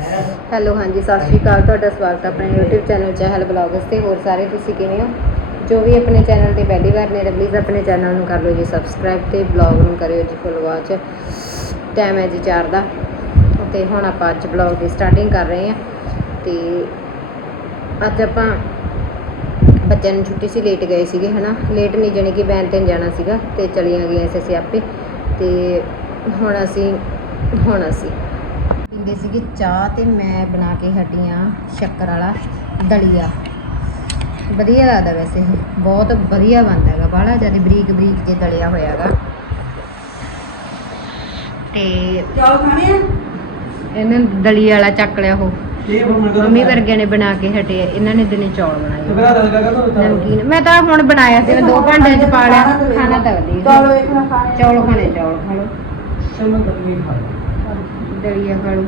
Hello, ਹਾਂਜੀ, ਸਤਿ ਸ਼੍ਰੀ ਅਕਾਲ। ਤੁਹਾਡਾ ਸਵਾਗਤ ਹੈ ਆਪਣੇ YouTube ਚੈਨਲ ਚਹਿਲ ਬਲੌਗਸ ਤੇ। ਹੋਰ ਸਾਰੇ ਤੁਸੀਂ ਕਿਵੇਂ ਹੋ? ਜੋ ਵੀ ਆਪਣੇ ਚੈਨਲ ਤੇ ਪਹਿਲੀ ਵਾਰ ਨੇ ਪਲੀਜ਼ ਆਪਣੇ ਚੈਨਲ ਨੂੰ ਕਰ ਲਓ ਜੀ ਸਬਸਕ੍ਰਾਈਬ ਤੇ ਬਲੌਗ ਨੂੰ ਕਰਿਓ ਜੀ ਫੁੱਲ ਵਾਚ ਟਾਈਮ ਹੈ ਜੀ 4 ਦਾ। ਤੇ ਹੁਣ ਆਪਾਂ ਅੱਜ ਬਲੌਗ ਦੀ ਸਟਾਰਟਿੰਗ ਕਰ ਰਹੇ ਹਾਂ। ਤੇ ਅੱਜ ਆਪਾਂ ਬੱਚਿਆਂ ਨੂੰ ਛੁੱਟੀ ਸੀ ਲੇਟ ਗਏ ਸੀਗੇ, ਹਨਾ? ਲੇਟ ਨਹੀਂ ਜਾਣੀ ਕਿ ਬੈਨ ਤੇ ਜਾਣਾ ਸੀਗਾ। ਤੇ ਚਲੀਆਂ ਗਈਆਂ ਸੀ ਅਸੀਂ ਆਪੇ। ਤੇ ਹੁਣ ਅਸੀਂ ਹੁਣ ਅਸੀਂ ਪੀਂਦੇ ਸੀਗੇ ਚਾਹ ਤੇ ਮੈਂ ਬਣਾ ਕੇ ਹਟੀਆਂ ਸ਼ੱਕਰ ਵਾਲਾ ਦਲੀਆ। ਵਧੀਆ ਲੱਗਦਾ ਵੈਸੇ। ਇਹ ਬਹੁਤ ਵਧੀਆ ਬਣਦਾ ਹੈਗਾ। ਬਾਹਲਾ ਜ਼ਿਆਦਾ ਬਰੀਕ ਬਰੀਕ ਜੇ ਦਲਿਆ ਹੋਇਆ ਹੈਗਾ ਤੇ ਚੌਲ ਖਾਣੇ ਆ ਇਹਨਾਂ ਦਲੀਆ ਵਾਲਾ ਚੱਕ ਲਿਆ ਉਹ। ਮੰਮੀ ਵਰਗਿਆਂ ਨੇ ਬਣਾ ਕੇ ਹਟੇ। ਆ, ਇਹਨਾਂ ਨੇ ਦਿਨੇ ਚੌਲ ਬਣਾਏ। ਨਮਕੀਨ। ਮੈਂ ਤਾਂ ਹੁਣ ਬਣਾਇਆ ਸੀ। ਮੈਂ ਦੋ ਭਾਂਡਿਆਂ 'ਚ ਪਾ ਲਿਆ। ਖਾਣਾ ਚੌਲ ਵੇਖਣਾ ਖਾਣੇ। ਚੌਲ ਖਾਣੇ ਚੌਲ ਖਾ ਲਓ। ਸ਼ਰਮ ਤਕਲੀਫ ਖਾ ਦਲੀਆ ਲਓ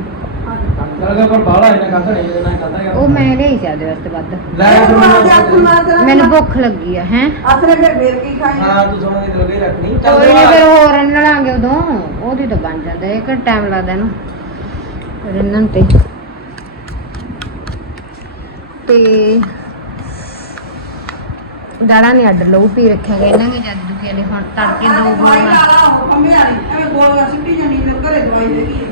ਲਗਾ ਪਰ ਬਾਲਾ ਇਹਨਾਂ ਕੰਦਾ ਨਹੀਂ ਇਹਨਾਂ ਕੰਦਾ ਯਾਰ ਉਹ ਮੈਂ ਲਈ ਉਹਦੇ ਵਾਸਤੇ ਵੱਧ। ਮੈਨੂੰ। ਭੁੱਖ ਲੱਗੀ ਆ ਹੈ? ਆਥਰੇ ਫਿਰ ਫੇਰ ਕੀ ਖਾਏਂਗੇ? ਹਾਂ ਤੂੰ ਸੋਨਾ ਦੀ ਲਗੇ ਰੱਖਣੀ। ਕੋਈ ਨਹੀਂ ਫਿਰ ਹੋਰ ਰੰਨ ਲਾਂਗੇ ਉਦੋਂ। ਉਹਦੀ ਤਾਂ ਬਣ ਜਾਂਦਾ ਇੱਕ ਟਾਈਮ ਲੱਗਦਾ ਇਹਨੂੰ ਰੰਨਣ ਤੇ। ਤੇ ਦਾੜਾ ਨੇ ਅੱਡ ਲਊ ਪੀ ਰੱਖਿਆਗਾ ਇਹਨਾਂ ਨੇ ਜਦ ਦੁਖੀਆਂ ਨੇ। ਹੁਣ ਤੜਕੇ ਦੋ ਗੋਲੀਆਂ। ਕੰਮੇ ਵਾਲੀ ਐਵੇਂ ਗੋਲੀਆਂ ਸਿੱਟੀ ਜਾਣੀ ਮੇਰੇ ਘਰੇ ਦਵਾਈ ਹੈ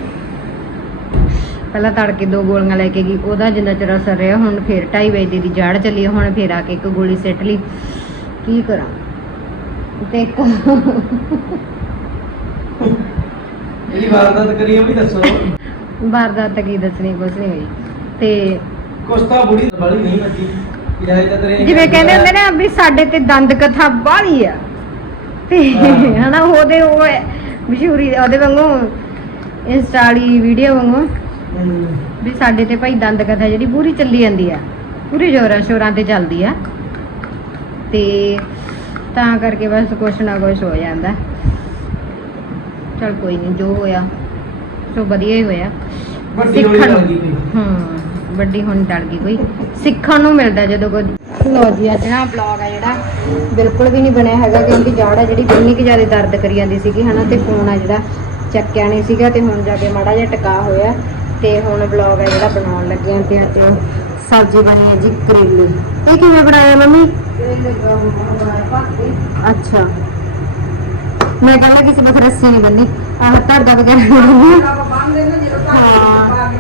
ਪਹਿਲਾਂ ਤੜਕੇ ਦੋ ਗੋਲੀਆਂ ਲੈ ਕੇ ਗਈ ਉਹਦਾ ਜਿੰਨਾ ਚਿਰ ਅਸਰ ਰਿਹਾ ਹੁਣ ਫੇਰ 2:30 ਵਜੇ ਦੀ ਜੜ ਚੱਲੀ ਆ, ਹੁਣ ਫੇਰ ਆ ਕੇ ਇੱਕ ਗੋਲੀ ਸਿੱਟ ਲਈ। ਕੀ ਕਰਾਂ? ਤੇ ਇੱਕ ਇਹਦੀ ਵਾਰਦਾਤ ਕਰੀ ਉਹ ਵੀ ਦੱਸੋ। ਵਾਰਦਾਤ ਤਾਂ ਕੀ ਦੱਸਣੀ ਕੁਛ ਨਹੀਂ ਹੋਈ। ਤੇ ਕੁਸਤਾ ਬੁੜੀ ਵਾਲੀ ਨਹੀਂ ਤਾਂ ਤੇਰੇ ਜਿਵੇਂ ਕਹਿੰਦੇ ਹੁੰਦੇ ਨਾ ਵੀ ਸਾਡੇ ਤੇ ਦੰਦ ਕਥਾ ਬਾਹਲੀ ਆ। ਤੇ। ਹਨਾ ਉਹਦੇ ਉਹ ਮਸ਼ਹੂਰੀ ਉਹਦੇ ਵਾਂਗੂ ਇੰਸਟਾ ਵਾਲੀ ਵੀਡੀਓ ਵਾਂਗੂ। ਵੀ ਸਾਡੇ ਤੇ ਭਾਈ ਦੰਦ ਕਥਾ ਜਿਹੜੀ ਪੂਰੀ ਚੱਲੀ ਜਾਂਦੀ ਆ ਪੂਰੀ ਜ਼ੋਰਾਂ ਸ਼ੋਰਾਂ ਤੇ ਚੱਲਦੀ ਆ। ਤੇ ਤਾਂ ਕਰਕੇ ਬਸ ਕੁਛ ਨਾ ਕੁਛ ਹੋ ਜਾਂਦਾ। ਚਲ ਕੋਈ ਨਹੀਂ ਜੋ ਹੋਇਆ ਸੋ ਵਧੀਆ ਹੀ ਹੋਇਆ। ਸਿੱਖਣ- ਹੂੰ ਵੱਡੀ ਹੁਣ ਡਰ ਗਈ ਕੋਈ। ਸਿੱਖਣ ਨੂੰ ਮਿਲਦਾ ਜਦੋਂ ਕੋਈ ਲੋ ਜੀ ਅੱਜ ਨਾ ਬਲੌਗ ਆ ਜਿਹੜਾ ਬਿਲਕੁਲ ਵੀ ਨਹੀਂ ਬਣਿਆ ਹੈਗਾ ਕਿਉਂਕਿ ਜੜ ਆ ਜਿਹੜੀ ਕਿੰਨੀ ਕੁ ਜ਼ਿਆਦਾ ਦਰਦ ਕਰੀ ਜਾਂਦੀ ਸੀਗੀ ਹਨਾ ਤੇ ਫੋਨ ਆ ਜਿਹੜਾ ਚੱਕਿਆ ਨਹੀਂ ਸੀਗਾ ਤੇ ਹੁਣ ਜਾ ਕੇ ਮਾੜਾ ਜਿਹਾ ਟਿਕਾ ਹੋਇਆ। ਤੇ ਹੁਣ ਬਲੌਗ ਆ ਜਿਹੜਾ ਬਣਾਉਣ ਲੱਗੇ ਆ ਤੇ ਅੱਜ ਸਬਜ਼ੀ ਬਣੀ ਹੈ ਜੀ ਕਰੇਲੇ। ਇਹ ਕਿਵੇਂ ਬਣਾਇਆ ਮੰਮੀ? ਅੱਛਾ। ਮੈਂ ਕਹਿੰਦਾ ਕਿਸੇ ਬਸ ਰੱਸੀ ਨਹੀਂ ਬੰਨੀ। ਆਹ ਧਾਗਾ ਵਗੈਰਾ ਹਾਂ।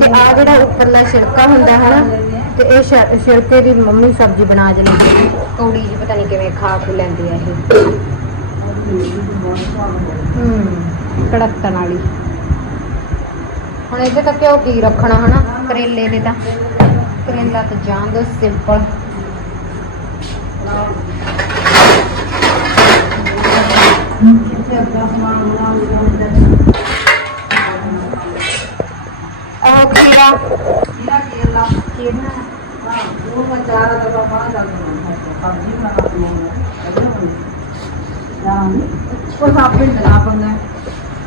ਤੇ ਆ ਜਿਹੜਾ ਉੱਪਰਲਾ ਛਿਲਕਾ ਹੁੰਦਾ ਹੈ ਨਾ ਤੇ ਇਹ ਛਿਲਕੇ ਦੀ ਮੰਮੀ ਸਬਜ਼ੀ ਬਣਾ ਸੀ ਕੌੜੀ ਜੀ ਪਤਾ ਨਹੀਂ ਕਿਵੇਂ ਖਾ ਖੂ ਲੈਂਦੀ ਆ ਇਹ। ਹੂੰ ਕੜਕਣ ਵਾਲੀ। ਹੁਣ ਇਹਦੇ ਤਾਂ ਘਿਓ ਕੀ ਰੱਖਣਾ ਹਨਾ? ਕਰੇਲੇ ਦੇ ਤਾਂ। ਕਰੇਲਾ ਤਾਂ ਜਾਣ ਦੋ ਸਿੰਪਲ ਆਹ ਖੀਰਾ। ਇਹਨਾਂ ਕੇਲਾ ਹਾਂ। ਉਹ ਮੈਂ ਚਾਰ ਦਾ ਬਾਬਾ ਰਿਹਾ ਸਬਜ਼ੀ ਬਣਾ ਕੇ ਹਾਂ ਉਹ ਸਾਪੇ ਨਾ ਪੰਗਾ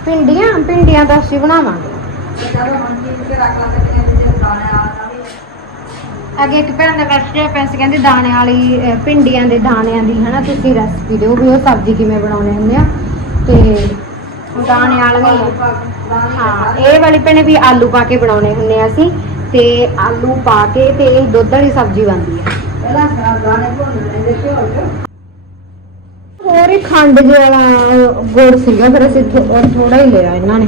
ਭਿੰਡੀਆਂ? ਭਿੰਡੀਆਂ ਤਾਂ ਅਸੀਂ ਬਣਾਵਾਂਗੇ। ਜਦੋਂ ਮੰਜੀ ਕੇ ਰੱਖ ਲਾ ਸਕਦੇ ਆ ਤੇ ਦਾਣੇ ਆ ਜਾਵੇ ਅੱਗੇ ਇੱਕ ਭੈਣ ਦਾ ਮੈਸੇਜ ਪੈਸੇ ਕਹਿੰਦੇ ਦਾਣੇ ਵਾਲੀ ਅਹ, ਭਿੰਡੀਆਂ ਦੇ ਦਾਣਿਆਂ ਦੀ ਹਨਾ ਤੁਸੀਂ ਰੈਸਪੀ ਦਿਓ ਵੀ ਉਹ ਸਬਜ਼ੀ ਕਿਵੇਂ ਬਣਾਉਣੇ ਹੁੰਦੇ ਆ ਤੇ ਦਾਣੇ ਵਾਲੀਆਂ ਹੀ। ਹਾਂ ਇਹ ਵਾਲੀ ਭੈਣੇ ਵੀ ਆਲੂ ਪਾ ਕੇ ਬਣਾਉਣੇ ਹੁੰਦੇ ਆ ਅਸੀਂ ਤੇ ਆਲੂ ਪਾ ਕੇ ਤੇ ਇਹ ਦੁੱਧ ਵਾਲੀ ਸਬਜ਼ੀ ਬਣਦੀ ਆ ਪਹਿਲਾਂ ਸਾਰਾ ਦਾਣੇ ਭੁੰਨ ਲੈਂਦੇ ਘਿਓ ਚ ਹੋਰ ਹੀ ਖੰਡ ਜਿਹੜਾ ਗੁੜ ਸੀਗਾ ਫਿਰ ਅਸੀਂ ਥੋੜਾ ਹੀ ਲਿਆ ਇਹਨਾਂ ਨੇ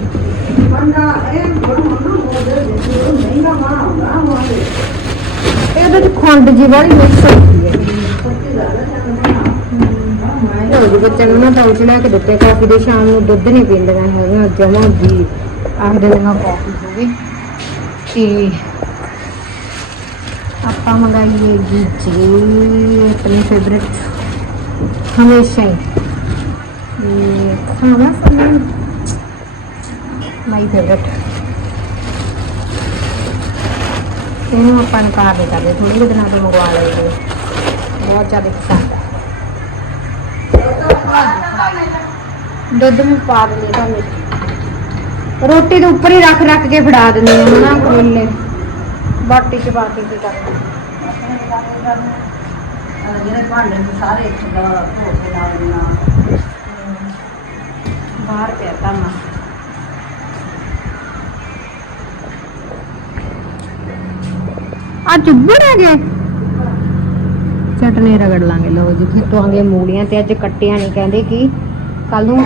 ਇਹਦੇ ਵਿੱਚ ਖੰਡ ਜੀ ਵਾਲੀ ਮਿਕਸ ਹੁੰਦੀ ਹੈ। ਉਹ ਜੀ ਨੂੰ ਨਾ ਪਾਉਚ ਲੈ ਕੇ ਦਿੱਤੇ ਕਾਫੀ ਦੇ ਸ਼ਾਮ ਨੂੰ ਦੁੱਧ ਨਹੀਂ ਪੀਂਦੀਆਂ ਹੈਗੀਆਂ, ਜਮਾਂ ਜੀ ਆਖਦੇ ਨੇ ਕਾਫੀ ਹੋਵੇ ਤੇ ਆਪਾਂ ਮੰਗਾਈਏ ਜੀ ਜੀ ਆਪਣੀ ਫੇਵਰੇਟ ਹਮੇਸ਼ਾ ਹੀ। ਇਹ ਖਾਣਾ ਸਮੇਂ ਮਾਈ ਫੇਵਰੇਟ ਇਹਨੂੰ ਆਪਾਂ ਨੂੰ ਕਾਰ ਦੇ ਕਰਦੇ ਥੋੜੇ ਜਿਹੇ ਦਿਨਾਂ ਤੋਂ ਮੰਗਵਾ ਲਈਏ ਬਹੁਤ ਜ਼ਿਆਦਾ ਪਸੰਦ ਹੈ ਦੁੱਧ ਵੀ ਪਾ ਦਿੰਦੇ ਤੁਹਾਨੂੰ। ਰੋਟੀ ਦੇ ਉੱਪਰ ਹੀ ਰੱਖ ਰੱਖ ਕੇ ਫੜਾ ਦਿੰਦੇ ਆ ਹਨਾ, ਕਰੇਲੇ। ਬਾਟੀ ਚ ਪਾ ਕੇ ਕੀ ਕਰਨਾ। ਜਿਹੜੇ ਭਾਂਡੇ ਨੂੰ ਸਾਰੇ ਇੱਕ ਦਾ ਧੋ ਕੇ ਲਾ ਦੇਣਾ ਬਾਹਰ ਪਿਆ ਤਾਂ ਆ ਚੁੱਭਣ ਹੈਗੇ ਚਟਨੀ ਰਗੜ ਲਾਂਗੇ ਲੋ ਜੀ ਖਿੱਤਵਾਂਗੇ ਮੂਲੀਆਂ ਤੇ ਅੱਜ ਕੱਟੀਆਂ ਨਹੀਂ ਕਹਿੰਦੇ ਕਿ ਕੱਲ ਨੂੰ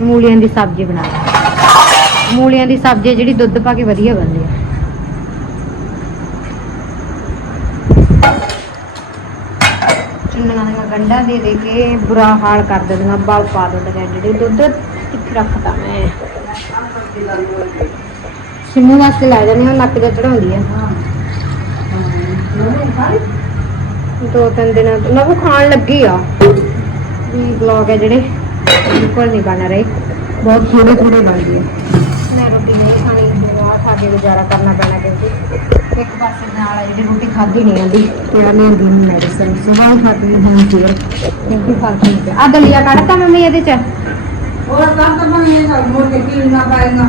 ਮੂਲੀਆਂ ਦੀ ਸਬਜ਼ੀ ਬਣਾ ਮੂਲੀਆਂ ਦੀ ਸਬਜ਼ੀ ਜਿਹੜੀ ਦੁੱਧ ਪਾ ਕੇ ਵਧੀਆ ਬਣਦੀ ਹੈ ਚੁੰਨੀਆਂ ਦੀਆਂ ਗੰਢਾਂ ਦੇ ਦੇ ਕੇ ਬੁਰਾ ਹਾਲ ਕਰ ਦਿੰਦੀਆਂ ਬਲ ਪਾ ਦਿੰਦੀਆਂ ਜਿਹੜੇ ਦੁੱਧ ਕਿੱਥੇ ਰੱਖਦਾ ਮੈਂ। ਸਿੰਮੂ ਵਾਸਤੇ ਲੈ ਜਾਂਦੀ ਹਾਂ ਨੱਕ ਜਿਹਾ ਚੜਾਉਂਦੀ ਆ। ਦੋ ਤਿੰਨ ਦਿਨਾਂ ਤੋਂ। ਨਵੂ ਖਾਣ ਲੱਗੀ ਆ। ਵੀ ਬਲੌਗ ਹੈ ਜਿਹੜੇ ਬਿਲਕੁਲ ਨਹੀਂ ਬਣ ਰਹੇ। ਬਹੁਤ ਥੋੜੇ ਥੋੜੇ ਬਣ ਗਏ। ਮੈਂ ਰੋਟੀ ਨਹੀਂ ਖਾਣੀ ਆ ਖਾ ਕੇ ਗੁਜ਼ਾਰਾ ਕਰਨਾ ਪੈਣਾ ਕਿਉਂਕਿ ਇੱਕ ਪਾਸੇ ਨਾਲ ਆ ਜਿਹੜੀ ਰੋਟੀ ਖਾਧੀ ਨਹੀਂ ਆਂਦੀ ਤੇ ਆ ਲੈਂਦੀ ਨਹੀਂ ਮੈਡੀਸਨ ਸਵਾਲ ਖਾਧੀ ਨਹੀਂ ਫਿਰ। ਕਿਉਂਕਿ ਫ਼ਰਕ ਨਹੀਂ ਪਿਆ। ਆ ਦਲੀਆ ਕੱਢਤਾ ਮੈਂ ਇਹਦੇ ਚ? ਹੋਰ ਕੱਢ ਤਾਂ ਮੈਂ ਇਹ ਮੁੜ ਕੇ ਪੀਣਾ ਪਾਏਗਾ।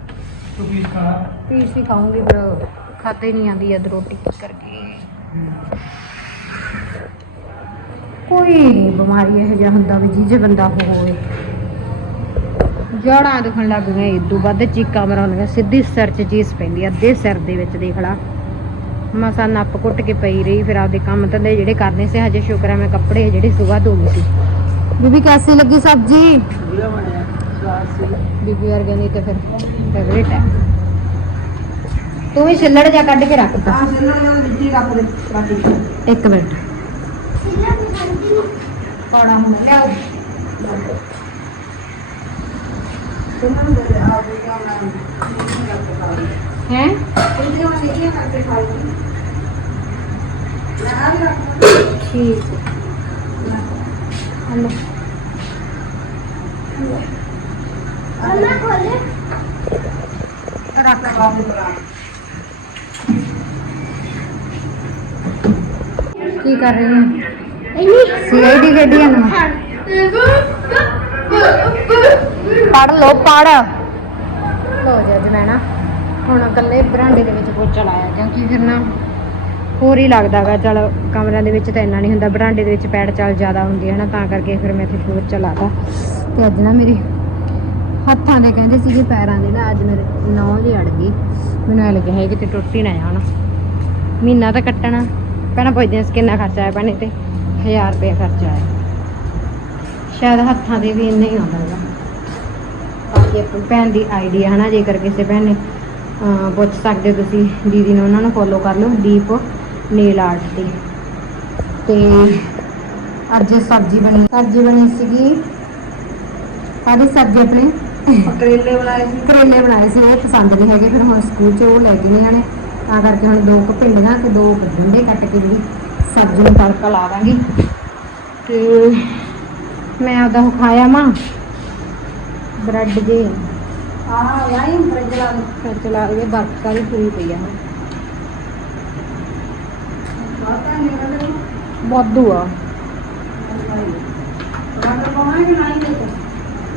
ਤੂੰ ਪੀਸ ਖਾਣਾ ਖਾਉਂਗੀ ਪਰ ਖਾਤੇ ਨਹੀਂ ਆਂਦੀ ਅਦ ਰੋਟੀ ਕਰਕੇ ਕੋਈ ਨਹੀਂ ਬਿਮਾਰੀ ਇਹ ਜਿਹਾ ਹੁੰਦਾ ਵੀ ਜਿਹੇ ਬੰਦਾ ਹੋਵੇ। ਜੜਾਂ ਦੁਖਣ ਲੱਗ ਗਈਆਂ ਇਦੋਂ ਵੱਧ ਚੀਕਾਂ ਮਰਾਉਣੀਆਂ ਸਿੱਧੀ ਸਿਰ 'ਚ ਚੀਸ ਪੈਂਦੀ ਆ ਦੇ ਸਿਰ ਦੇ ਵਿੱਚ ਦੇਖ ਲਾ। ਮਸਾ ਨੱਪ ਕੁੱਟ ਕੇ ਪਈ ਰਹੀ ਫਿਰ ਆਪਦੇ ਕੰਮ ਧੰਦੇ ਜਿਹੜੇ ਕਰਨੇ ਸੀ ਹਜੇ ਸ਼ੁਕਰ ਹੈ ਮੈਂ ਕੱਪੜੇ ਜਿਹੜੇ ਸੁਬਾਹ ਧੋਏ ਸੀ। ਬੀਬੀ ਕੈਸੀ ਲੱਗੀ ਸਬਜੀ? ਬੀਬੀ ਵਰਗੇ ਨਹੀਂ ਤੇ ਫਿਰ ਫੇਵਰੇਟ ਹੈ। ਤੂੰ ਵੀ ਛਿੱਲੜ ਜਾ ਕੱਢ ਕੇ ਰੱਖ ਤਾ। ਹਾਂ ਛਿੱਲੜ ਜਾਂ ਵਿੱਚ ਹੀ ਰੱਖ ਦੇ ਬਾਕੀ। ਇੱਕ ਮਿੰਟ। ਕੋੜਾ ਹੁਣ ਲੈ ਆਓ। ਹੈ? ਠੀਕ ਹੈ। ਹਲੋ। ਅੰਮਾ ਖੋਲੇ ਰੱਖ ਕੀ ਕਰ ਰਹੀ ਹੈ? ਸੀਆਈਡੀ ਗੱਡੀਆਂ ਪੜ ਲੋ ਪੜ ਲੋ ਜੱਜ ਮੈਂ ਨਾ ਹੁਣ ਇਕੱਲੇ ਬਰਾਂਡੇ ਦੇ ਵਿੱਚ ਪੋਚਾ ਲਾਇਆ ਕਿਉਂਕਿ ਫਿਰ ਨਾ ਹੋਰ ਹੀ ਲੱਗਦਾ ਲੱਗਦਾਗਾ ਚਲ ਕਮਰਿਆਂ ਦੇ ਵਿੱਚ ਤਾਂ ਇੰਨਾ ਨਹੀਂ ਹੁੰਦਾ, ਬਰਾਂਡੇ ਦੇ ਵਿੱਚ ਪੈੜ ਚਾਲ ਜ਼ਿਆਦਾ ਹੁੰਦੀ ਹੈ ਨਾ, ਤਾਂ ਕਰਕੇ ਫਿਰ ਮੈਂ ਇੱਥੇ ਪੋਚਾ ਲਾਤਾ। ਤੇ ਅੱਜ ਨਾ ਮੇਰੀ ਹੱਥਾਂ ਦੇ ਕਹਿੰਦੇ ਸੀਗੇ, ਪੈਰਾਂ ਦੇ ਨਾ, ਅੱਜ ਮੇਰੇ ਨੌਂ ਜਿਹੇ ਅੜ ਗਈ ਮੈਨੂੰ ਐ ਲੱਗਿਆ ਹੈ ਕਿਤੇ ਟੁੱਟ ਹੀ ਨਾ ਜਾਣ। ਮਹੀਨਾ ਤਾਂ ਕੱਟਣਾ। ਪਹਿਲਾਂ ਪੁੱਛਦੇ ਸੀ ਕਿੰਨਾ ਖਰਚਾ ਆਇਆ ਭੈਣੇ ਤੇ 1000 ਰੁਪਏ ਖਰਚਾ ਆਇਆ। ਸ਼ਾਇਦ ਹੱਥਾਂ ਦੇ ਵੀ ਇੰਨਾ ਹੀ ਆਉਂਦਾ ਹੈਗਾ। ਬਾਕੀ ਆਪਣੀ ਭੈਣ ਦੀ ਆਈਡੀ ਨਾ, ਜੇਕਰ ਕਿਸੇ ਭੈਣ ਨੇ ਪੁੱਛ ਸਕਦੇ ਹੋ ਤੁਸੀਂ, ਦੀਦੀ ਨੂੰ ਉਹਨਾਂ ਨੂੰ ਫੋਲੋ ਕਰ ਲਓ, ਦੀਪ ਨੇਲ ਆਰਟ ਦੀ ਤੇ ਅੱਜ ਸਬਜ਼ੀ ਬਣੀ ਸਬਜ਼ੀ ਬਣੀ ਸੀਗੀ, ਕਾਹਦੀ ਸਬਜ਼ੀ ਆਪਣੇ? ਕਰੇਲੇ ਬਣਾਏ ਸੀ। ਕਰੇਲੇ ਪਸੰਦ ਨਹੀਂ ਹੈਗੇ ਫਿਰ ਹੁਣ ਸਕੂਲ 'ਚ ਉਹ ਲੈ ਗਈਆਂ ਨੇ। ਤਾਂ ਕਰਕੇ ਹੁਣ ਦੋ ਕੁ ਭਿੰਡੀਆਂ ਤੇ ਦੋ ਕੁ ਕੱਟ ਕੇ ਜਿਹੜੀ ਸਬਜ਼ੀ ਨੂੰ ਤੜਕਾ ਲਾ ਦਾਂਗੀ। ਤੇ ਮੈਂ ਆਪਦਾ ਖਾਇਆ ਮਾਂ ਬ੍ਰੈਡ ਜੇ। ਆਹ ਯਾਰ ਇਹ ਫ੍ਰਿਜ ਲਾ ਦੇ ਫ੍ਰਿਜ ਲਾ ਦੇ ਬਰਫ ਸਾਰੀ ਪੂਰੀ ਪਈ ਆ। ਬਹੁਤ ਆ। ਰਾਤ ਪਾਉਣਾ ਕਿ ਨਹੀਂ ਦੇਖੋ?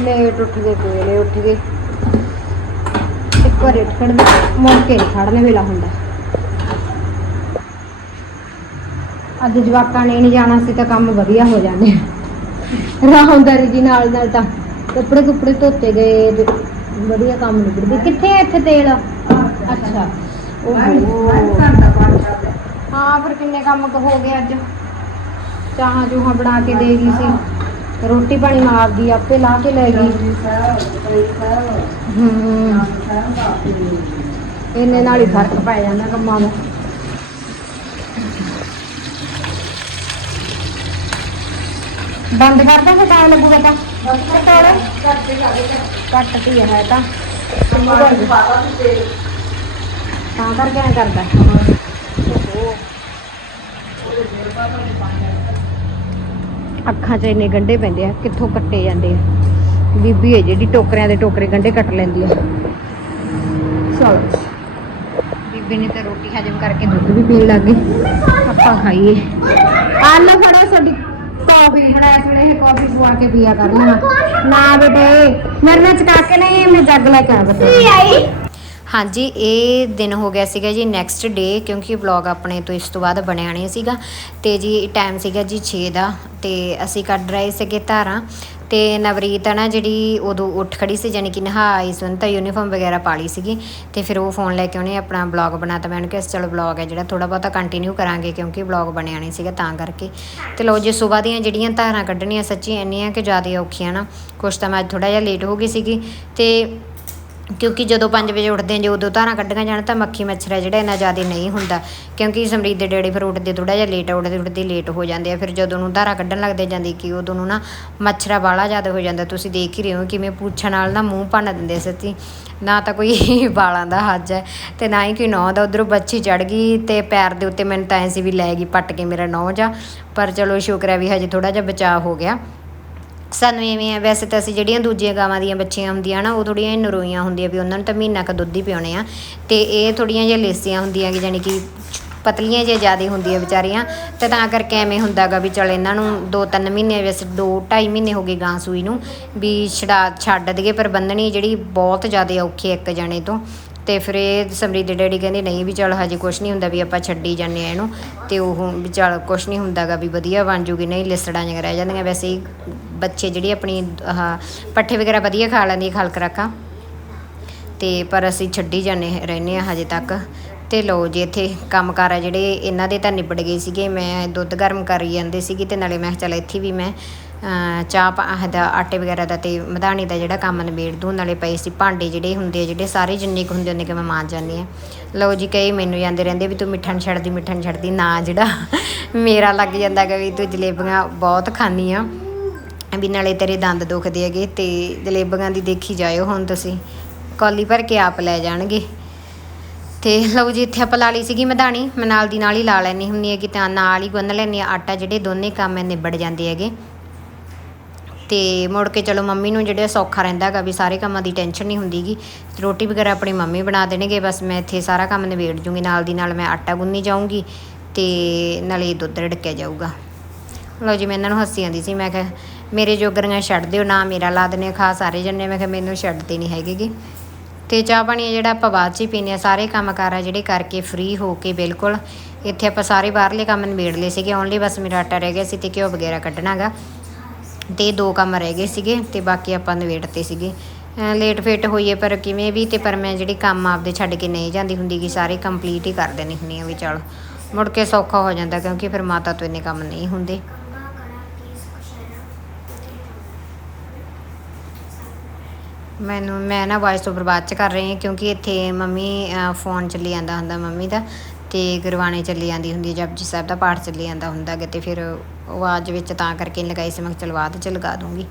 ਲੇਟ ਉੱਠਦੇ ਕੋਲੇ ਉੱਠ ਗਏ ਇੱਕ ਵਾਰ ਖੜਨਾ ਮੁੜ ਕੇ ਨਹੀਂ ਖੜਨੇ ਵੇਲਾ ਹੁੰਦਾ। ਅੱਜ ਜਵਾਕਾਂ ਨੇ ਨਹੀਂ ਜਾਣਾ ਸੀ ਤਾਂ ਕੰਮ ਵਧੀਆ ਹੋ ਜਾਂਦੇ ਰਾਹੁੰਦਾਰੀ ਜੀ ਨਾਲ ਨਾਲ ਤਾਂ ਕੱਪੜੇ ਕੁੱਪੜੇ ਧੋਤੇ ਗਏ ਵਧੀਆ ਕੰਮ ਨਿਕਲਦੇ। ਕਿੱਥੇ ਹੈ ਇੱਥੇ ਤੇਲ? ਅੱਛਾ। ਓਹੋ। ਹਾਂ, ਫਿਰ ਕਿੰਨੇ ਕੰਮ ਹੋ ਗਏ ਅੱਜ? ਚਾਹਾਂ ਚੂਹਾਂ ਬਣਾ ਕੇ ਦੇ ਗਈ ਸੀ। रोटी पानी मार दी आपे ला के ले गई। इन्हे ही फ़र्क पै जाना कमा में बंद कर देंगे टाइम लगूगा तो। करके करता ਅੱਖਾਂ 'ਚ ਇੰਨੇ ਗੰਢੇ ਪੈਂਦੇ ਆ, ਕਿੱਥੋਂ ਕੱਟੇ ਜਾਂਦੇ ਆ? ਬੀਬੀ ਹੈ ਜਿਹੜੀ ਟੋਕਰਿਆਂ ਦੇ ਟੋਕਰੇ ਗੰਢੇ ਕੱਟ ਲੈਂਦੀ ਆ। ਚਲੋ। ਬੀਬੀ ਨੇ ਤਾਂ ਰੋਟੀ ਹਜਮ ਕਰਕੇ ਦੁੱਧ ਵੀ ਪੀਣ ਲੱਗ ਗਈ। ਆਪਾਂ ਖਾਈਏ। ਆ ਲਓ ਫੜਾ ਕਾਫੀ ਬਣਾਇਆ ਸੀ ਇਹ ਕਾਫੀ ਪਵਾ ਕੇ ਪੀਆ ਕਰਨਾ। ਨਾ ਬੇਟੇ, ਮੇਰੇ ਨਾਲ ਚਕਾ ਕੇ ਨਹੀਂ ਮੈਂ ਜੱਗ ਲੈ ਕੇ ਆ ਬਤਾ ਹਾਂਜੀ, ਇਹ ਦਿਨ ਹੋ ਗਿਆ ਸੀਗਾ ਜੀ ਨੈਕਸਟ ਡੇ ਕਿਉਂਕਿ ਵਲੌਗ ਆਪਣੇ ਤੋਂ ਇਸ ਤੋਂ ਬਾਅਦ ਬਣਿਆ ਨਹੀਂ ਸੀਗਾ ਤੇ ਜੀ ਟਾਈਮ ਸੀਗਾ ਜੀ 6 ਦਾ ਤੇ ਅਸੀਂ ਕੱਢ ਰਹੇ ਸੀਗੇ ਧਾਰਾਂ ਤੇ ਨਵਰੀਤ ਆ ਨਾ ਜਿਹੜੀ ਉਦੋਂ ਉੱਠ ਖੜੀ ਸੀ ਜਾਨੀ ਕਿ ਨਹਾ ਆਈ ਸੀ ਤਾਂ ਯੂਨੀਫਾਰਮ ਵਗੈਰਾ ਪਾ ਲਈ ਸੀਗੀ ਤੇ ਫਿਰ ਉਹ ਫੋਨ ਲੈ ਕੇ ਉਹਨੇ ਆਪਣਾ ਵਲੌਗ ਬਣਾਤਾ, ਮੈਂ ਉਹਨੂੰ ਕਿਹਾ ਚਲੋ ਵਲੌਗ ਹੈ ਜਿਹੜਾ ਥੋੜਾ ਬਹੁਤਾ ਕੰਟੀਨਿਊ ਕਰਾਂਗੇ ਕਿਉਂਕਿ ਵਲੌਗ ਬਣਿਆ ਨਹੀਂ ਸੀਗਾ ਤਾਂ ਕਰਕੇ। ਤੇ ਲੋ ਜੀ ਸਵੇਰ ਦੀਆਂ ਜਿਹੜੀਆਂ ਧਾਰਾਂ ਕੱਢਣੀਆਂ ਸੱਚੀ ਇੰਨੀਆਂ ਕਿ ਜ਼ਿਆਦਾ ਔਖੀਆਂ ਨਾ, ਕੁਛ ਤਾਂ ਮੈਂ ਅੱਜ ਥੋੜਾ ਜਿਹਾ ਲੇਟ ਹੋ ਗਈ ਸੀਗੀ ਤੇ ਕਿਉਂਕਿ ਜਦੋਂ 5 ਵਜੇ ਉੱਠਦੇ ਜੇ ਉਦੋਂ ਧਾਰਾਂ ਕੱਢੀਆਂ ਜਾਣ ਤਾਂ ਮੱਖੀ ਮੱਛਰ ਹੈ ਜਿਹੜਾ ਇੰਨਾ ਜ਼ਿਆਦਾ ਨਹੀਂ ਹੁੰਦਾ। ਕਿਉਂਕਿ ਸਮਰੀਦ ਦੇ ਡੈਡੀ ਫਿਰ ਉੱਠਦੇ ਥੋੜਾ ਜਿਹਾ ਲੇਟ ਉੱਠਦੇ ਉੱਠਦੇ ਲੇਟ ਹੋ ਜਾਂਦੇ ਆ। ਫਿਰ ਜਦੋਂ ਨੂੰ ਧਾਰਾਂ ਕੱਢਣ ਲੱਗਦੇ ਜਾਂਦੀ ਕਿ ਉਦੋਂ ਨੂੰ ਨਾ ਮੱਛਰਾ ਬਾਲਾ ਜ਼ਿਆਦਾ ਹੋ ਜਾਂਦਾ। ਤੁਸੀਂ ਦੇਖ ਹੀ ਰਹੇ ਹੋ ਕਿਵੇਂ ਪੂਛਾਂ ਨਾਲ ਨਾ ਮੂੰਹ ਭੰਨ ਦਿੰਦੇ ਸੱਚੀ ਨਾ ਤਾਂ ਕੋਈ ਵਾਲਾਂ ਦਾ ਹੱਜ ਹੈ ਤੇ ਨਾ ਹੀ ਕੋਈ ਨੌ ਦਾ। ਉਧਰੋਂ ਬੱਚੀ ਚੜ ਗਈ ਤੇ ਪੈਰ ਦੇ ਉੱਤੇ ਮੈਨੂੰ ਤਾਂ ਐਂ ਸੀ ਵੀ ਲੈ ਗਈ, ਪੱਟ ਕੇ ਮੇਰਾ ਨੌ ਜਾ। ਪਰ ਚਲੋ ਸ਼ੁਕਰ ਹੈ ਵੀ ਹਜੇ ਥੋੜਾ ਜਿਹਾ ਬਚਾਅ ਹੋ ਗਿਆ। ਸਾਨੂੰ ਐਵੇਂ ਆ, ਵੈਸੇ ਤਾਂ ਅਸੀਂ ਜਿਹੜੀਆਂ ਦੂਜੀਆਂ ਗਾਵਾਂ ਦੀਆਂ ਬੱਚੀਆਂ ਹੁੰਦੀਆਂ ਨਾ, ਉਹ ਥੋੜੀਆਂ ਨਰੋਈਆਂ ਹੁੰਦੀਆਂ ਵੀ ਉਹਨਾਂ ਨੂੰ ਤਾਂ ਮਹੀਨਾ ਕ ਦੁੱਧ ਹੀ ਪਿਆਉਣੇ ਆ। ਤੇ ਇਹ ਥੋੜੀਆਂ ਜਿਹੀਆਂ ਲੇਸੀਆਂ ਹੁੰਦੀਆਂ ਕਿ ਜਾਨੀ ਕਿ ਪਤਲੀਆਂ ਜਿਹੀਆਂ ਜ਼ਿਆਦਾ ਹੁੰਦੀਆਂ ਵਿਚਾਰੀਆਂ, ਤੇ ਤਾਂ ਕਰਕੇ ਐਵੇਂ ਹੁੰਦਾਗਾ ਵੀ ਚਲ ਇਹਨਾਂ ਨੂੰ 2-3 ਮਹੀਨੇ, ਵੈਸੇ 2-2.5 ਮਹੀਨੇ ਹੋ ਗਏ ਗਾਂ ਸੂਈ ਨੂੰ, ਵੀ ਛਡਾ ਛੱਡ ਦਈਏ ਪਰ ਬੰਨਣੀ ਜਿਹੜੀ ਬਹੁਤ ਜ਼ਿਆਦਾ ਔਖੀ ਹੈ ਇੱਕ ਜਣੇ ਤੋਂ। ਤੇ ਫਿਰ ਇਹ ਸਮਰੀ ਦੇ ਡੈਡੀ ਕਹਿੰਦੇ, ਨਹੀਂ ਵੀ ਚੱਲ ਹਜੇ ਕੁਛ ਨਹੀਂ ਹੁੰਦਾ ਵੀ ਆਪਾਂ ਛੱਡੀ ਜਾਂਦੇ ਆ ਇਹਨੂੰ। ਤੇ ਉਹ ਵੀ ਚੱਲ ਕੁਛ ਨਹੀਂ ਹੁੰਦਾਗਾ ਵੀ ਵਧੀਆ ਬਣ ਜੂਗੀ, ਨਹੀਂ ਲਿਸੜਾਂ ਜਿਹੀਆਂ ਰਹਿ ਜਾਂਦੀਆਂ। ਵੈਸੇ ਹੀ ਬੱਚੇ ਜਿਹੜੀ ਆਪਣੀ, ਆਹ, ਪੱਠੇ ਵਗੈਰਾ ਵਧੀਆ ਖਾ ਲੈਂਦੀ ਹੈ ਖਲਕ ਰੱਖਾਂ। ਤੇ ਪਰ ਅਸੀਂ ਛੱਡੀ ਜਾਂਦੇ ਰਹਿੰਦੇ ਆ ਹਜੇ ਤੱਕ। ਤੇ ਲੋ ਜੀ, ਇੱਥੇ ਕੰਮਕਾਰ ਆ ਜਿਹੜੇ, ਇਹਨਾਂ ਦੇ ਤਾਂ ਨਿਬੜ ਗਏ ਸੀਗੇ। ਮੈਂ ਦੁੱਧ ਗਰਮ ਕਰੀ ਜਾਂਦੇ ਸੀਗੀ ਤੇ ਨਾਲੇ ਮੈਂ ਕਿਹਾ ਚੱਲ ਇੱਥੇ ਵੀ ਮੈਂ ਅਹ, ਚਾਹ ਪਾ ਆਹ ਦਾ ਆਟੇ ਵਗੈਰਾ ਦਾ ਤੇ ਮਧਾਣੀ ਦਾ ਜਿਹੜਾ ਕੰਮ ਨਿਬੇੜ ਦੂੰ ਨਾਲੇ ਪਏ ਸੀ ਭਾਂਡੇ ਜਿਹੜੇ ਹੁੰਦੇ ਆ ਜਿਹੜੇ ਸਾਰੇ ਜਿੰਨੇ ਕੁ ਹੁੰਦੇ ਉਹਨੇ ਕਿ ਮੈਂ ਮਾਂਜ ਜਾਂਦੀ ਆ ਲਓ ਜੀ ਕਈ ਮੈਨੂੰ ਜਾਂਦੇ ਰਹਿੰਦੇ ਵੀ ਤੂੰ ਮਿੱਠਾ ਨਹੀਂ ਛੱਡਦੀ ਮਿੱਠਾ ਨਹੀਂ ਛੱਡਦੀ ਨਾ ਜਿਹੜਾ ਮੇਰਾ ਲੱਗ ਜਾਂਦਾ ਕਿ ਵੀ ਤੂੰ ਜਲੇਬੀਆਂ ਬਹੁਤ ਖਾਂਦੀ ਆ। ਵੀ ਨਾਲੇ ਤੇਰੇ ਦੰਦ ਦੁਖਦੇ ਹੈਗੇ ਤੇ ਜਲੇਬੀਆਂ ਦੀ ਦੇਖੀ ਜਾਇਓ ਹੁਣ ਤੁਸੀਂ ਕੌਲੀ ਭਰ ਕੇ ਆਪ ਲੈ ਜਾਣਗੇ। ਤੇ ਲਓ ਜੀ ਇੱਥੇ ਆਪਾਂ ਲਾ ਲਈ ਸੀਗੀ ਮਧਾਣੀ ਮੈਂ ਨਾਲ ਦੀ ਨਾਲ ਹੀ ਲਾ ਲੈਣੀ ਹੁੰਦੀ ਹੈ ਕਿ ਤਾਂ ਨਾਲ ਹੀ ਗੁੰਨ ਲੈਣੀ ਆ ਆਟਾ ਜਿਹੜੇ ਦੋਨੇ ਕੰਮ ਨਿਬੜ ਜਾਂਦੇ ਹੈਗੇ। ਤੇ ਮੁੜ ਕੇ ਚਲੋ ਮੰਮੀ ਨੂੰ ਜਿਹੜੇ ਸੌਖਾ ਰਹਿੰਦਾ ਹੈਗਾ ਵੀ ਸਾਰੇ ਕੰਮਾਂ ਦੀ ਟੈਨਸ਼ਨ ਨਹੀਂ ਹੁੰਦੀਗੀ ਤੇ ਰੋਟੀ ਵਗੈਰਾ ਆਪਣੀ ਮੰਮੀ ਬਣਾ ਦੇਣਗੇ, ਬਸ ਮੈਂ ਇੱਥੇ ਸਾਰਾ ਕੰਮ ਨਿਬੇੜ ਜੂੰਗੀ, ਨਾਲ ਦੀ ਨਾਲ ਮੈਂ ਆਟਾ ਗੁੰਨੀ ਜਾਊਂਗੀ ਤੇ ਨਾਲੇ ਦੁੱਧ ਰੜਕਿਆ ਜਾਊਗਾ। ਲਓ ਜੀ, ਮੈਂ ਇਹਨਾਂ ਨੂੰ ਹੱਸੀ ਆਂਦੀ ਸੀ, ਮੈਂ ਕਿਹਾ, ਮੇਰੇ ਜੋਗਰੀਆਂ ਛੱਡ ਦਿਓ, ਨਾ ਮੇਰਾ ਲਾ ਦਨੇ ਖਾ ਸਾਰੇ ਜਣੇ। ਮੈਂ ਕਿਹਾ, ਮੈਨੂੰ ਛੱਡਦੇ ਨਹੀਂ ਹੈਗੇਗੇ ਤੇ ਚਾਹ ਪਾਣੀ ਆ ਜਿਹੜਾ ਆਪਾਂ ਬਾਅਦ ਚ ਹੀ ਪੀਨੇ ਆ, ਸਾਰੇ ਕੰਮ ਕਾਰ ਆ ਜਿਹੜੇ ਕਰਕੇ ਫ੍ਰੀ ਹੋ ਕੇ ਬਿਲਕੁਲ। ਇੱਥੇ ਆਪਾਂ ਸਾਰੇ ਬਾਹਰਲੇ ਕੰਮ ਨਿਬੇੜ ਲਏ ਸੀਗੇ ਓਨਲੀ ਬਸ ਮੇਰਾ ਆਟਾ ਰਹਿ ਗਿਆ ਸੀ ਤੇ ਘਿਓ ਵਗੈਰਾ ਕੱਢਣਾਗਾ। ਤੇ ਦੋ ਕੰਮ ਰਹਿ ਗਏ ਸੀਗੇ ਤੇ ਬਾਕੀ ਆਪਾਂ ਨਿਬੇੜਤੇ ਸੀਗੇ। ਲੇਟ ਫੇਟ ਹੋਈਏ ਪਰ ਕਿਵੇਂ ਵੀ ਤੇ ਪਰ ਮੈਂ ਜਿਹੜੇ ਕੰਮ ਆਪਦੇ ਛੱਡ ਕੇ ਨਹੀਂ ਜਾਂਦੀ ਹੁੰਦੀ ਕਿ ਸਾਰੇ ਕੰਪਲੀਟ ਹੀ ਕਰ ਦੇਣੀ ਹੁੰਦੀ ਆ ਵੀ ਚਲ ਮੁੜ ਕੇ ਸੌਖਾ ਹੋ ਜਾਂਦਾ ਕਿਉਂਕਿ ਫਿਰ ਮਾਤਾ ਤੋਂ ਇੰਨੇ ਕੰਮ ਨਹੀਂ ਹੁੰਦੇ। ਮੈਨੂੰ, ਮੈਂ ਨਾ ਵਾਇਸ ਓਵਰ ਬਾਅਦ ਚ ਕਰ ਰਹੀ ਹਾਂ ਕਿਉਂਕਿ ਇੱਥੇ ਮੰਮੀ ਫੋਨ ਚੱਲੀ ਜਾਂਦਾ ਹੁੰਦਾ ਮੰਮੀ ਦਾ। ਤੇ ਗੁਰਬਾਣੀ ਚੱਲੀ ਜਾਂਦੀ ਹੁੰਦੀ ਹੈ ਜਪਜੀ ਸਾਹਿਬ ਦਾ ਪਾਠ ਚੱਲੀ ਜਾਂਦਾ ਹੁੰਦਾ ਗਾ ਤੇ ਫਿਰ ਉਹ ਆਵਾਜ਼ ਵਿੱਚ ਤਾਂ ਕਰਕੇ ਨਹੀਂ ਲਗਾਈ ਸੀ, ਮੈਂ ਕਿਹਾ ਬਾਅਦ ਚ ਲਗਾ ਦੂੰਗੀ।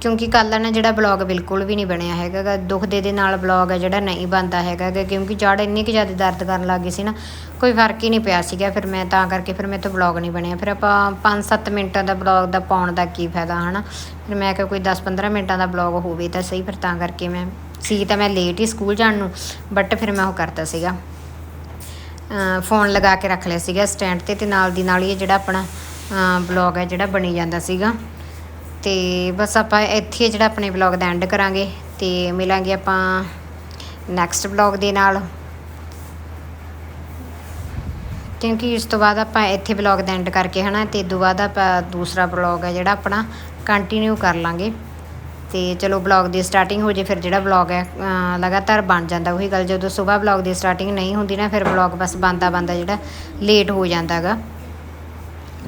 ਕਿਉਂਕਿ ਕੱਲ੍ਹ ਨਾ ਜਿਹੜਾ ਬਲੌਗ ਬਿਲਕੁਲ ਵੀ ਨਹੀਂ ਬਣਿਆ ਹੈਗਾ ਦੁੱਖ ਦੇ ਦੇ ਨਾਲ ਬਲੌਗ ਹੈ ਜਿਹੜਾ ਨਹੀਂ ਬਣਦਾ ਹੈਗਾ ਕਿਉਂਕਿ ਜੜ ਇੰਨੀ ਕਿ ਜ਼ਿਆਦਾ ਦਰਦ ਕਰਨ ਲੱਗ ਗਈ ਸੀ ਨਾ, ਕੋਈ ਫ਼ਰਕ ਹੀ ਨਹੀਂ ਪਿਆ ਸੀਗਾ, ਫਿਰ ਮੈਂ ਤਾਂ ਕਰਕੇ ਫਿਰ ਮੇਰੇ ਤੋਂ ਬਲੌਗ ਨਹੀਂ ਬਣਿਆ। ਫਿਰ ਆਪਾਂ 5-7 ਮਿੰਟਾਂ ਦਾ ਬਲੌਗ ਦਾ ਪਾਉਣ ਦਾ ਕੀ ਫਾਇਦਾ ਹਨਾ? ਫਿਰ ਮੈਂ ਕਿਹਾ ਕੋਈ 10-15 ਮਿੰਟਾਂ ਦਾ ਬਲੌਗ ਹੋਵੇ ਤਾਂ ਸਹੀ, ਫਿਰ ਤਾਂ ਕਰਕੇ ਮੈਂ ਸੀ ਤਾਂ ਮੈਂ ਲੇਟ ਹੀ ਸਕੂਲ ਜਾਣ ਨੂੰ ਬਟ ਫਿਰ ਮੈਂ ਉਹ ਕਰਤਾ ਸੀਗਾ। ਫੋਨ ਲਗਾ ਕੇ ਰੱਖ ਲਿਆ ਸੀਗਾ ਸਟੈਂਡ ਤੇ ਤੇ ਨਾਲ ਦੀ ਨਾਲ ਹੀ ਇਹ ਜਿਹੜਾ ਆਪਣਾ ਬਲੌਗ ਹੈ ਜਿਹੜਾ ਬਣੀ ਜਾਂਦਾ ਸੀਗਾ। ਤੇ ਬਸ ਆਪਾਂ ਇੱਥੇ ਜਿਹੜਾ ਆਪਣੇ ਵਲੌਗ ਦਾ ਐਂਡ ਕਰਾਂਗੇ ਤੇ ਮਿਲਾਂਗੇ ਆਪਾਂ ਨੈਕਸਟ ਵਲੌਗ ਦੇ ਨਾਲ। ਕਿਉਂਕਿ ਇਸ ਤੋਂ ਬਾਅਦ ਆਪਾਂ ਇੱਥੇ ਵਲੌਗ ਦਾ ਐਂਡ ਕਰਕੇ ਹਨਾ, ਤੇ ਤੋਂ ਬਾਅਦ ਆਪਾਂ ਦੂਸਰਾ ਵਲੌਗ ਹੈ ਜਿਹੜਾ ਆਪਣਾ ਕੰਟੀਨਿਊ ਕਰ ਲਾਂਗੇ। ਤੇ ਚਲੋ ਵਲੌਗ ਦੀ ਸਟਾਰਟਿੰਗ ਹੋ ਜੇ, ਫਿਰ ਜਿਹੜਾ ਵਲੌਗ ਹੈ ਲਗਾਤਾਰ ਬਣ ਜਾਂਦਾ, ਉਹੀ ਗੱਲ, ਜਦੋਂ ਸਵੇਰ ਵਲੌਗ ਦੀ ਸਟਾਰਟਿੰਗ ਨਹੀਂ ਹੁੰਦੀ ਨਾ, ਫਿਰ ਵਲੌਗ ਬਸ ਬੰਦਾ ਬੰਦਾ ਜਿਹੜਾ ਲੇਟ ਹੋ ਜਾਂਦਾਗਾ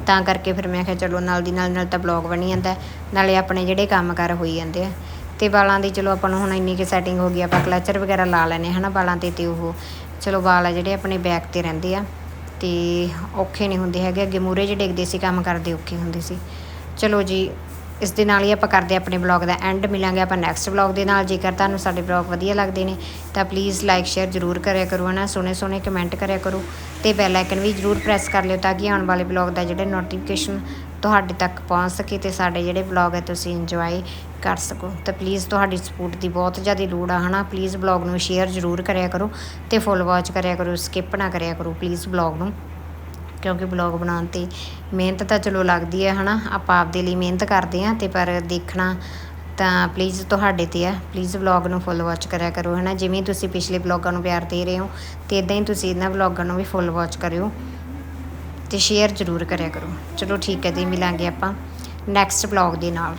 ਤਾਂ ਕਰਕੇ ਫਿਰ ਮੈਂ ਕਿਹਾ ਚਲੋ ਨਾਲ ਦੀ ਨਾਲ ਨਾਲ ਤਾਂ ਬਲੌਗ ਬਣੀ ਜਾਂਦਾ, ਨਾਲੇ ਆਪਣੇ ਜਿਹੜੇ ਕੰਮ ਕਾਰ ਹੋਈ ਜਾਂਦੇ ਆ। ਤੇ ਵਾਲਾਂ ਦੀ ਚਲੋ ਆਪਾਂ ਨੂੰ ਹੁਣ ਇੰਨੀ ਕਿ ਸੈਟਿੰਗ ਹੋ ਗਈ, ਆਪਾਂ ਕਲਚਰ ਵਗੈਰਾ ਲਾ ਲੈਨੇ ਹਨਾ, ਵਾਲਾਂ ਤੇ ਤੇ ਉਹ। ਚਲੋ ਵਾਲ ਆ ਜਿਹੜੇ ਆਪਣੇ ਬੈਕ ਤੇ ਰਹਿੰਦੇ ਆ, ਤੇ ਔਖੇ ਨਹੀਂ ਹੁੰਦੇ ਹੈਗੇ, ਅੱਗੇ ਮੂਰੇ ਜਿਹੇ ਡਿੱਗਦੇ ਸੀ, ਕੰਮ ਕਰਦੇ ਔਖੇ ਹੁੰਦੇ ਸੀ। ਚਲੋ ਜੀ ਇਸ ਦੇ ਨਾਲ ਹੀ ਆਪਾਂ ਕਰਦੇ ਆਪਣੇ ਬਲੌਗ ਦਾ ਐਂਡ ਮਿਲਾਂਗੇ ਆਪਾਂ ਨੈਕਸਟ ਬਲੌਗ ਦੇ ਨਾਲ, ਜੇਕਰ ਤੁਹਾਨੂੰ ਸਾਡੇ ਬਲੌਗ ਵਧੀਆ ਲੱਗਦੇ ਨੇ, ਤਾਂ ਪਲੀਜ਼ ਲਾਈਕ ਸ਼ੇਅਰ ਜ਼ਰੂਰ ਕਰਿਆ ਕਰੋ, ਹਨਾ? ਸੋਹਣੇ ਸੋਹਣੇ ਕਮੈਂਟ ਕਰਿਆ ਕਰੋ, ਤੇ ਬੈਲ ਆਈਕਨ ਵੀ ਜ਼ਰੂਰ ਪ੍ਰੈਸ ਕਰ ਲਿਓ, ਤਾਂ ਕਿ ਆਉਣ ਵਾਲੇ ਬਲੌਗ ਦਾ ਜਿਹੜੇ ਨੋਟੀਫਿਕੇਸ਼ਨ ਤੁਹਾਡੇ ਤੱਕ ਪਹੁੰਚ ਸਕੇ ਤੇ ਸਾਡੇ ਜਿਹੜੇ ਬਲੌਗ ਹੈ ਤੁਸੀਂ ਇੰਜੋਏ ਕਰ ਸਕੋ। ਤਾਂ ਪਲੀਜ਼ ਤੁਹਾਡੀ ਸਪੋਰਟ ਦੀ ਬਹੁਤ ਜ਼ਿਆਦਾ ਲੋੜ ਆ, ਹਨਾ? ਪਲੀਜ਼ ਬਲੌਗ ਨੂੰ ਸ਼ੇਅਰ ਜ਼ਰੂਰ ਕਰਿਆ ਕਰੋ, ਤੇ ਫੁੱਲ ਵਾਚ ਕਰਿਆ ਕਰੋ ਸਕਿਪ ਨਾ ਕਰਿਆ ਕਰੋ ਪਲੀਜ਼ ਬਲੌਗ ਨੂੰ। ਕਿਉਂਕਿ ਬਲੌਗ ਬਣਾਉਣ ਤੇ ਮਿਹਨਤ ਤਾਂ ਚਲੋ ਲੱਗਦੀ ਹੈ, ਹਨਾ? ਆਪਾਂ ਆਪਦੇ ਲਈ ਮਿਹਨਤ ਕਰਦੇ ਆ ਤੇ ਪਰ ਦੇਖਣਾ ਤਾਂ ਪਲੀਜ਼ ਤੁਹਾਡੇ ਤੇ ਆ ਪਲੀਜ਼ ਵਲੌਗ ਨੂੰ ਫੁੱਲ ਵਾਚ ਕਰਿਆ ਕਰੋ, ਹਨਾ? ਜਿਵੇਂ ਤੁਸੀਂ ਪਿਛਲੇ ਵਲੌਗਾਂ ਨੂੰ ਪਿਆਰ ਦੇ ਰਹੇ ਹੋ ਤੇ ਇਦਾਂ ਹੀ ਤੁਸੀਂ ਇਹਨਾਂ ਵਲੌਗਾਂ ਨੂੰ ਵੀ ਫੁੱਲ ਵਾਚ ਕਰਿਓ ਤੇ ਸ਼ੇਅਰ ਜ਼ਰੂਰ ਕਰਿਆ ਕਰੋ। ਚਲੋ ਠੀਕ ਹੈ ਜੀ, ਮਿਲਾਂਗੇ ਆਪਾਂ ਨੈਕਸਟ ਵਲੌਗ ਦੇ ਨਾਲ।